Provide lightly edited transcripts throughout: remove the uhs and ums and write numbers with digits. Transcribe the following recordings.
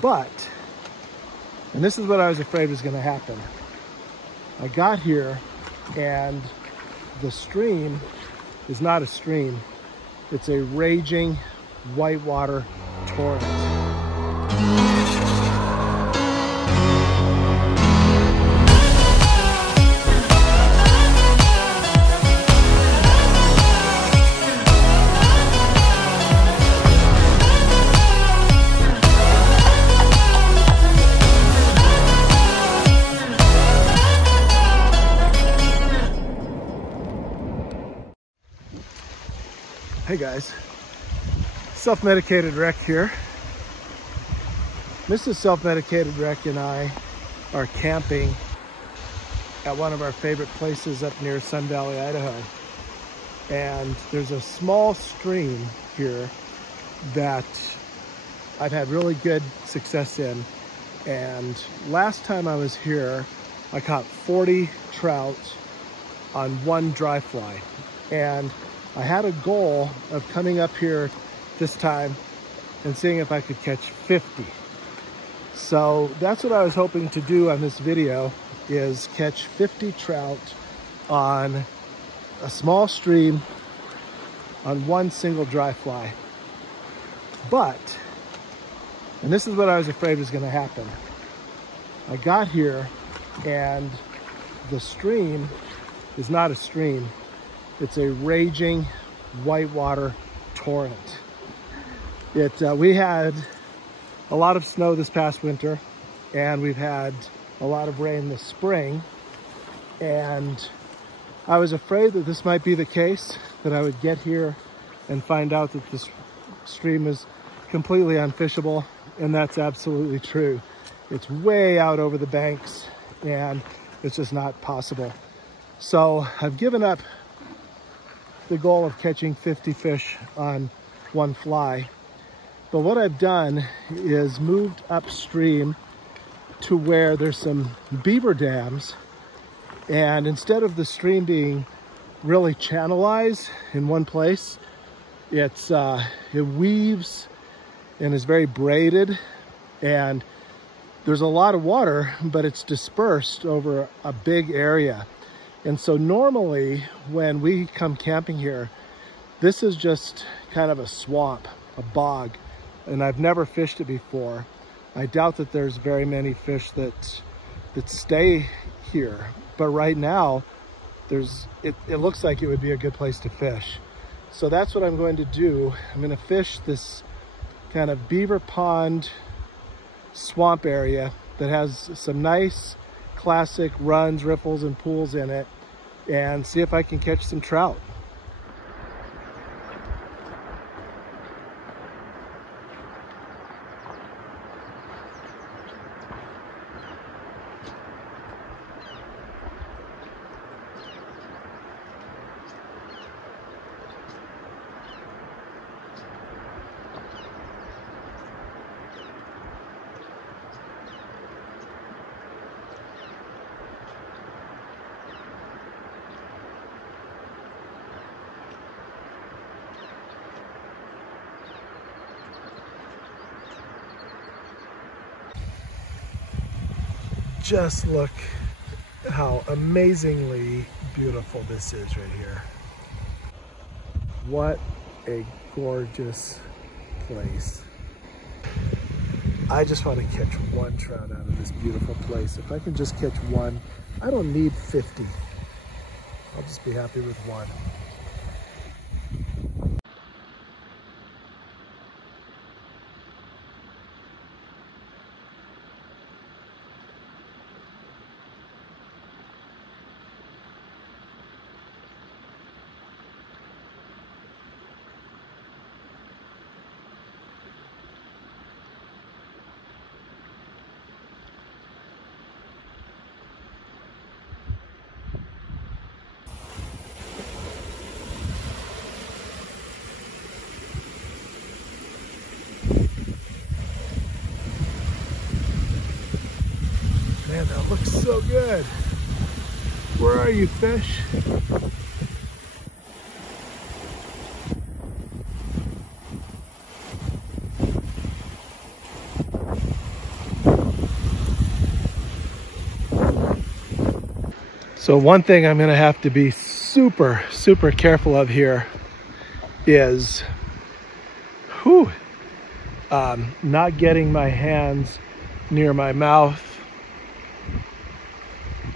But, and this is what I was afraid was going to happen. I got here and the stream is not a stream. It's a raging whitewater torrent. Hey guys, Self-Medicated Rec here. Mrs. Self-Medicated Rec and I are camping at one of our favorite places up near Sun Valley, Idaho. And there's a small stream here that I've had really good success in. And last time I was here, I caught 40 trout on one dry fly. And I had a goal of coming up here this time and seeing if I could catch 50. So that's what I was hoping to do on this video, is catch 50 trout on a small stream on one single dry fly. But, and this is what I was afraid was going to happen. I got here and the stream is not a stream. It's a raging whitewater torrent. We had a lot of snow this past winter, and we've had a lot of rain this spring. And I was afraid that this might be the case, that I would get here and find out that this stream is completely unfishable, and that's absolutely true. It's way out over the banks, and it's just not possible. So I've given up the goal of catching 50 fish on one fly. But what I've done is moved upstream to where there's some beaver dams, and instead of the stream being really channelized in one place, it weaves and is very braided, and there's a lot of water, but it's dispersed over a big area. And so normally when we come camping here, this is just kind of a swamp, a bog, and I've never fished it before. I doubt that there's very many fish that stay here, but right now it looks like it would be a good place to fish. So that's what I'm going to do. I'm going to fish this kind of beaver pond swamp area that has some nice classic runs, riffles, and pools in it, and see if I can catch some trout. Just look how amazingly beautiful this is right here. What a gorgeous place. I just want to catch one trout out of this beautiful place. If I can just catch one, I don't need 50. I'll just be happy with one. Man, that looks so good. Where are you, fish? So one thing I'm gonna have to be super, super careful of here is not getting my hands near my mouth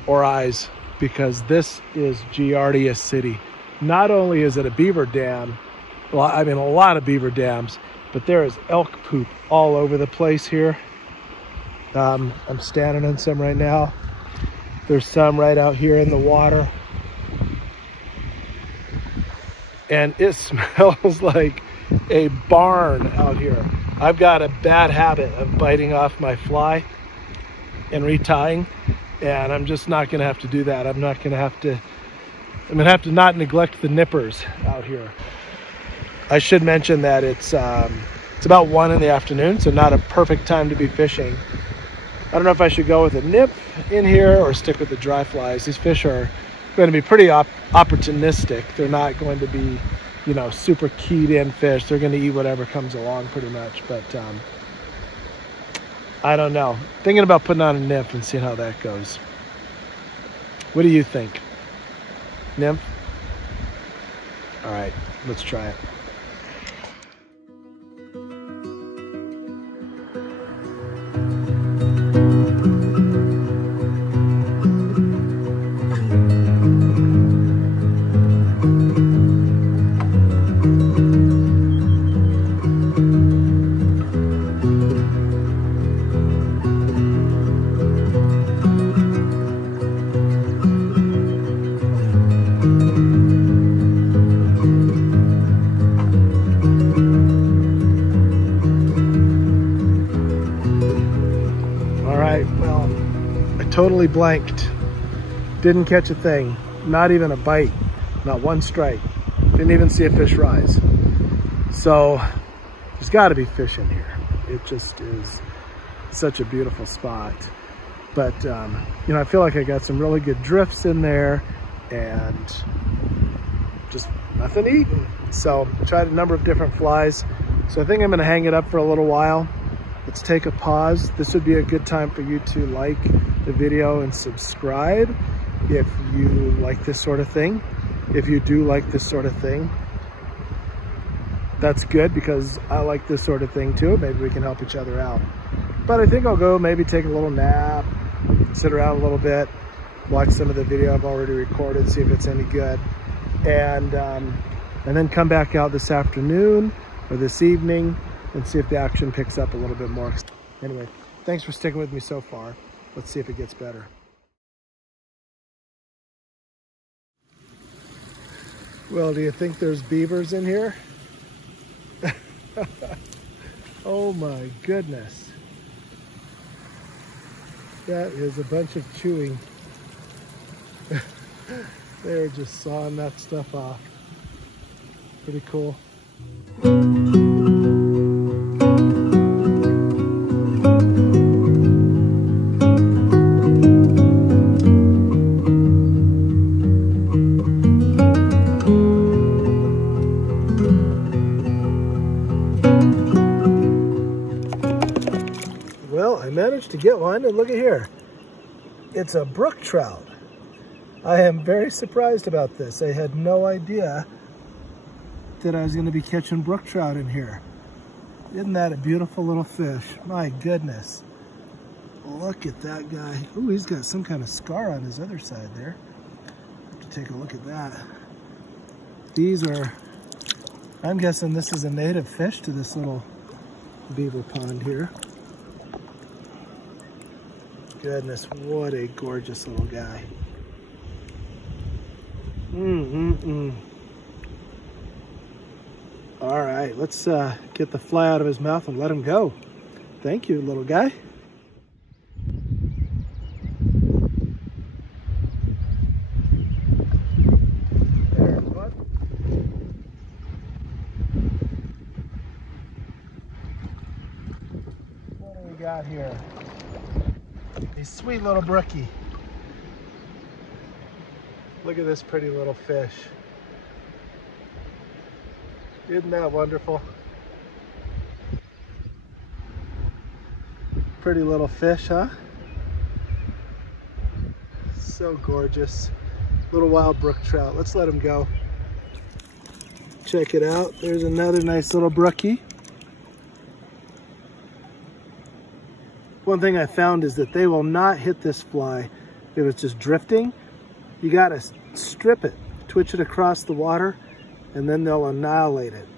or eyes, because this is Giardia City. Not only is it a beaver dam, well, I mean a lot of beaver dams, but there is elk poop all over the place here. I'm standing in some right now. There's some right out here in the water. And it smells like a barn out here. I've got a bad habit of biting off my fly and retying, and I'm just not gonna have to do that. I'm gonna have to not neglect the nippers out here. I should mention that it's about 1 in the afternoon, so not a perfect time to be fishing. I don't know if I should go with a nymph in here or stick with the dry flies. These fish are going to be pretty opportunistic. They're not going to be, you know, super keyed in fish. They're going to eat whatever comes along pretty much. But I don't know. Thinking about putting on a nymph and seeing how that goes. What do you think? Nymph? All right, let's try it. Well, I totally blanked. Didn't catch a thing. Not even a bite. Not one strike. Didn't even see a fish rise. So there's got to be fish in here. It just is such a beautiful spot. But you know, I feel like I got some really good drifts in there and just nothing eating. So I tried a number of different flies. So I think I'm going to hang it up for a little while. Let's take a pause. This would be a good time for you to like the video and subscribe if you like this sort of thing. If you do like this sort of thing, that's good, because I like this sort of thing too. Maybe we can help each other out. But I think I'll go maybe take a little nap, sit around a little bit, watch some of the video I've already recorded, see if it's any good. And then come back out this afternoon or this evening and see if the action picks up a little bit more. Anyway, thanks for sticking with me so far. Let's see if it gets better. Well, do you think there's beavers in here? Oh my goodness. That is a bunch of chewing. They're just sawing that stuff off. Pretty cool. Well, I managed to get one, and look at here. It's a brook trout. I am very surprised about this. I had no idea that I was going to be catching brook trout in here. Isn't that a beautiful little fish? My goodness. Look at that guy. Ooh, he's got some kind of scar on his other side there. Have to take a look at that. These are, I'm guessing this is a native fish to this little beaver pond here. Goodness, what a gorgeous little guy. All right, let's get the fly out of his mouth and let him go. Thank you, little guy. There's one. What do we got here? A sweet little brookie. Look at this pretty little fish. Isn't that wonderful? Pretty little fish, huh? So gorgeous. Little wild brook trout. Let's let him go. Check it out. There's another nice little brookie. One thing I found is that they will not hit this fly if it's just drifting. You gotta strip it, twitch it across the water, and then they'll annihilate it.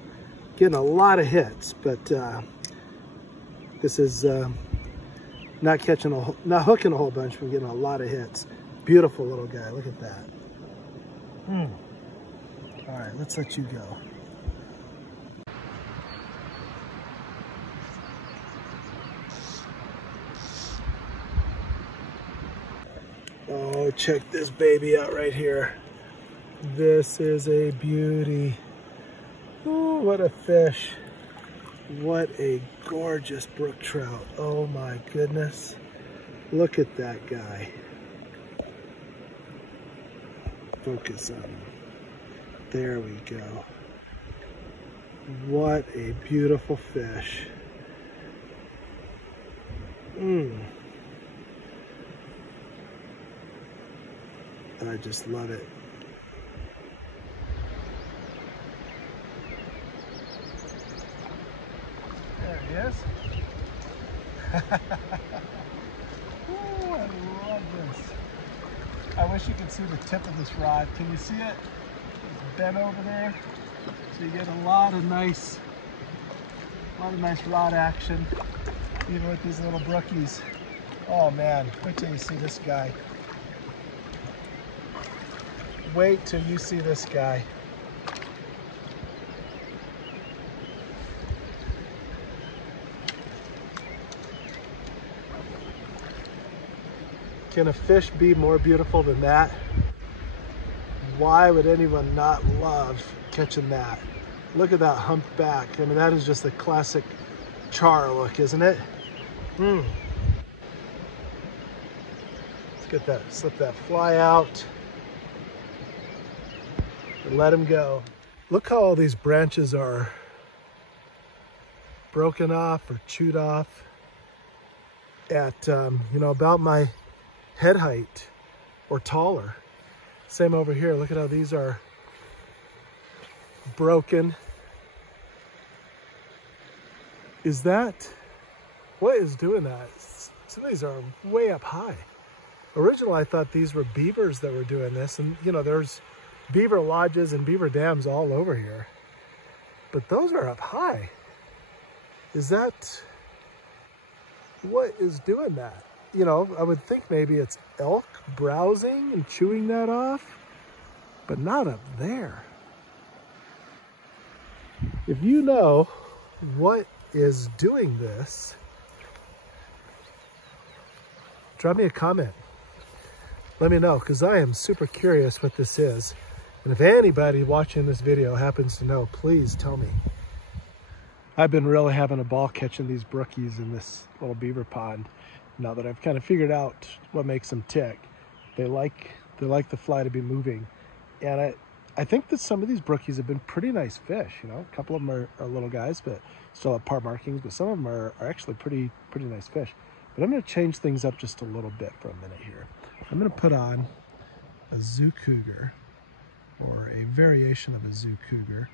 Getting a lot of hits, but this is not hooking a whole bunch, but getting a lot of hits. Beautiful little guy, look at that. All right, let's let you go. Oh, check this baby out right here. This is a beauty. Oh, what a fish. What a gorgeous brook trout. Oh my goodness. Look at that guy. Focus on him. There we go. What a beautiful fish. I just love it. There he is. Ooh, I love this. I wish you could see the tip of this rod. Can you see it? It's bent over there. So you get a lot of nice rod action, even with these little brookies. Oh man, wait till you see this guy. Wait till you see this guy. Can a fish be more beautiful than that? Why would anyone not love catching that? Look at that humped back. I mean, that is just a classic char look, isn't it? Let's get that, slip that fly out. And let him go. Look how all these branches are broken off or chewed off at, you know, about my head height or taller. Same over here. Look at how these are broken. Is that, what is doing that? Some of these are way up high. Originally, I thought these were beavers that were doing this, and you know, there's beaver lodges and beaver dams all over here, but those are up high. Is that, what is doing that? You know, I would think maybe it's elk browsing and chewing that off, but not up there. If you know what is doing this, drop me a comment. Let me know, because I am super curious what this is. And if anybody watching this video happens to know, please tell me. I've been really having a ball catching these brookies in this little beaver pond. Now that I've kind of figured out what makes them tick. They like the fly to be moving. And I think that some of these brookies have been pretty nice fish. You know, a couple of them are little guys, but still have par markings, but some of them are actually pretty nice fish. But I'm gonna change things up just a little bit for a minute here. I'm gonna put on a zoo cougar, or a variation of a zoo cougar.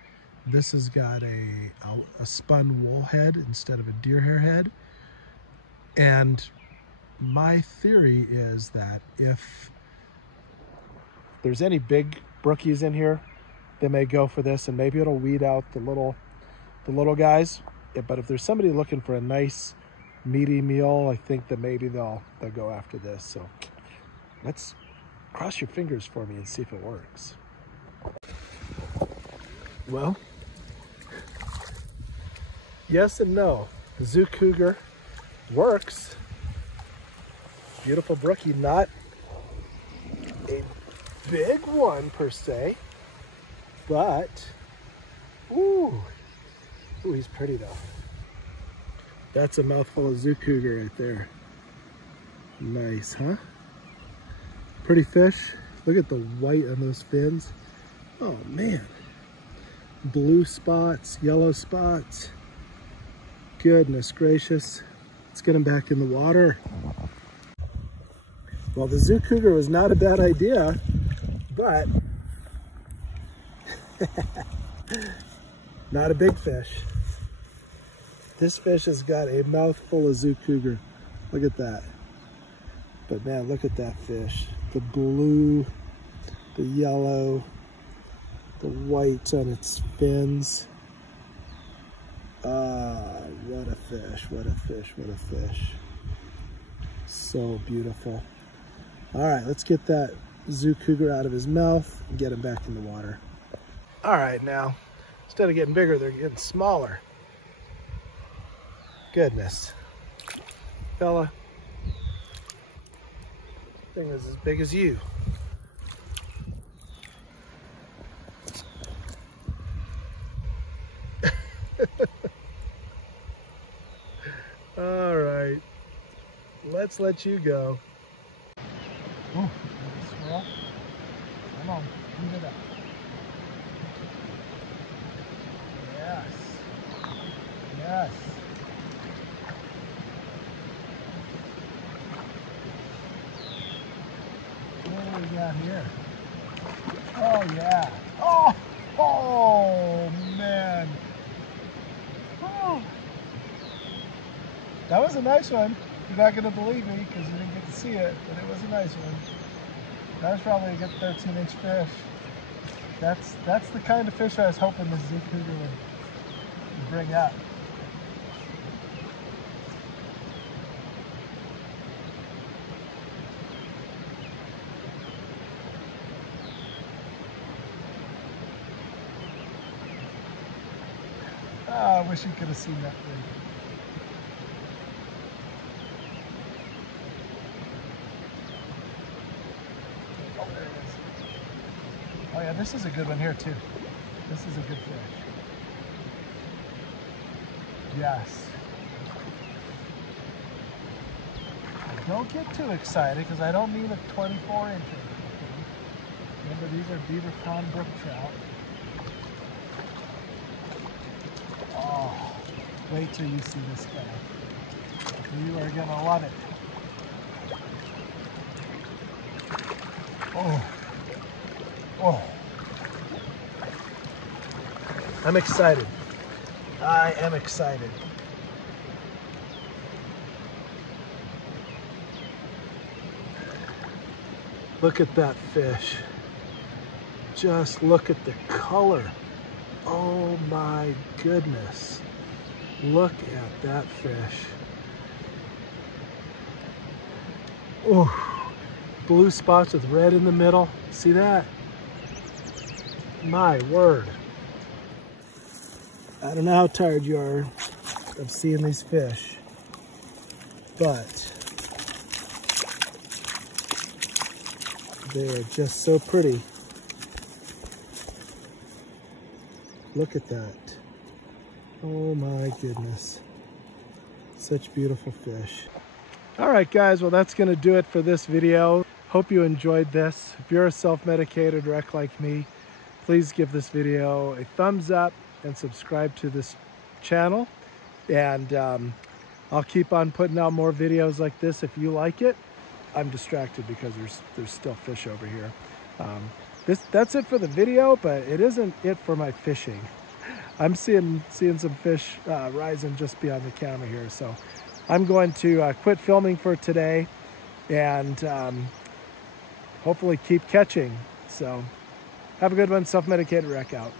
This has got a spun wool head instead of a deer hair head. And my theory is that if there's any big brookies in here, they may go for this, and maybe it'll weed out the little guys. But if there's somebody looking for a nice meaty meal, I think that maybe they'll go after this. So let's cross your fingers for me and see if it works. Well, yes and no. The zoo cougar works. Beautiful brookie, not a big one per se, but ooh, he's pretty though. That's a mouthful of zoo cougar right there. Nice, huh? Pretty fish. Look at the white on those fins. Oh man. Blue spots, yellow spots. Goodness gracious. Let's get him back in the water. Well, the zoo cougar was not a bad idea. but not a big fish. This fish has got a mouthful of zoo cougar. Look at that. But man, look at that fish. The blue, the yellow, the white on its fins. Ah, what a fish, what a fish, what a fish. So beautiful. All right, let's get that zoo cougar out of his mouth and get him back in the water. All right, now, instead of getting bigger, they're getting smaller. Goodness. Fella, this thing is as big as you. All right, let's let you go. Oh, swirl. Come on, clean it up. Yes. Yes. What do we got here? Oh, yeah. Oh, oh man. Oh. That was a nice one. You're not going to believe me because you didn't get to see it, but it was a nice one. That was probably a good 13-inch fish. That's the kind of fish I was hoping the zoo cougar would bring up. Oh, I wish you could have seen that thing. Oh, there it is. Oh yeah, this is a good one here too. This is a good fish. Yes. Don't get too excited because I don't mean a 24-inch. Remember, these are Beaver Brook Trout. Oh, wait till you see this guy. You are gonna love it. Oh, oh. I'm excited. I am excited. Look at that fish. Just look at the color. Oh my goodness. Look at that fish. Oh, blue spots with red in the middle. See that? My word. I don't know how tired you are of seeing these fish, but they are just so pretty. Look at that. Oh my goodness. Such beautiful fish. All right, guys, well, that's gonna do it for this video. Hope you enjoyed this. If you're a self-medicated wreck like me, please give this video a thumbs up and subscribe to this channel. And I'll keep on putting out more videos like this if you like it. I'm distracted because there's still fish over here. That's it for the video, but it isn't it for my fishing. I'm seeing some fish rising just beyond the camera here, so I'm going to quit filming for today and hopefully keep catching. So have a good one. Self-medicated wreck out.